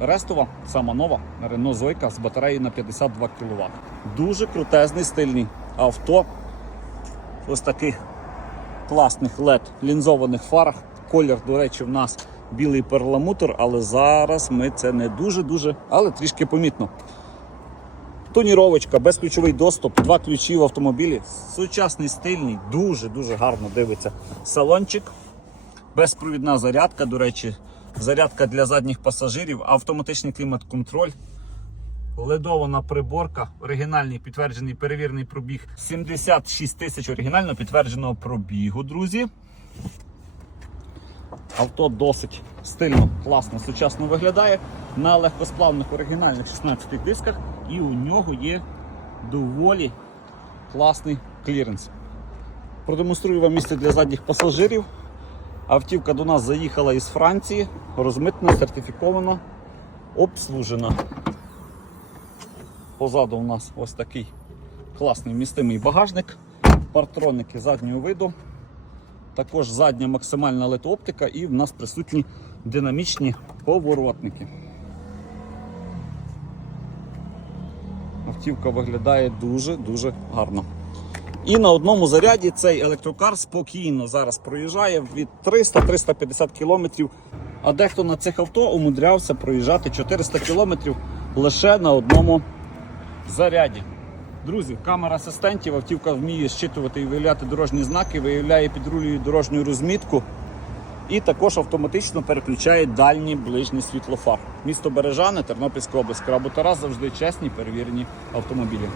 Рестова, сама нова, Renault Zoe з батареєю на 52 кВт. Дуже крутезний, стильний авто. Ось таких класних LED лінзованих фарах. Колір, до речі, в нас білий перламутр, але зараз ми це не дуже-дуже, але трішки помітно. Тоніровочка, безключовий доступ, два ключі в автомобілі. Сучасний стильний, дуже-дуже гарно дивиться салончик. Безпровідна зарядка, до речі, зарядка для задніх пасажирів, автоматичний клімат-контроль. Ледована приборка, оригінальний підтверджений перевірений пробіг 76 тисяч оригінально підтвердженого пробігу, друзі. Авто досить стильно, класно, сучасно виглядає на легкосплавних оригінальних 16 дисках, і у нього є доволі класний кліренс. Продемонструю вам місце для задніх пасажирів. Автівка до нас заїхала із Франції, розмитнена, сертифікована, обслужена. Позаду у нас ось такий класний вмістимий багажник, партроники заднього виду. Також задня максимальна LED-оптика і в нас присутні динамічні поворотники. Автівка виглядає дуже-дуже гарно. І на одному заряді цей електрокар спокійно зараз проїжджає від 300-350 км. А дехто на цих авто умудрявся проїжджати 400 км лише на одному заряді. Друзі, камера асистентів, автівка вміє щитувати і виявляти дорожні знаки, виявляє підрулює дорожню розмітку і також автоматично переключає дальні ближні світлофар. Місто Бережани, Тернопільська область, Крабу Тарас завжди чесні перевірені автомобілі.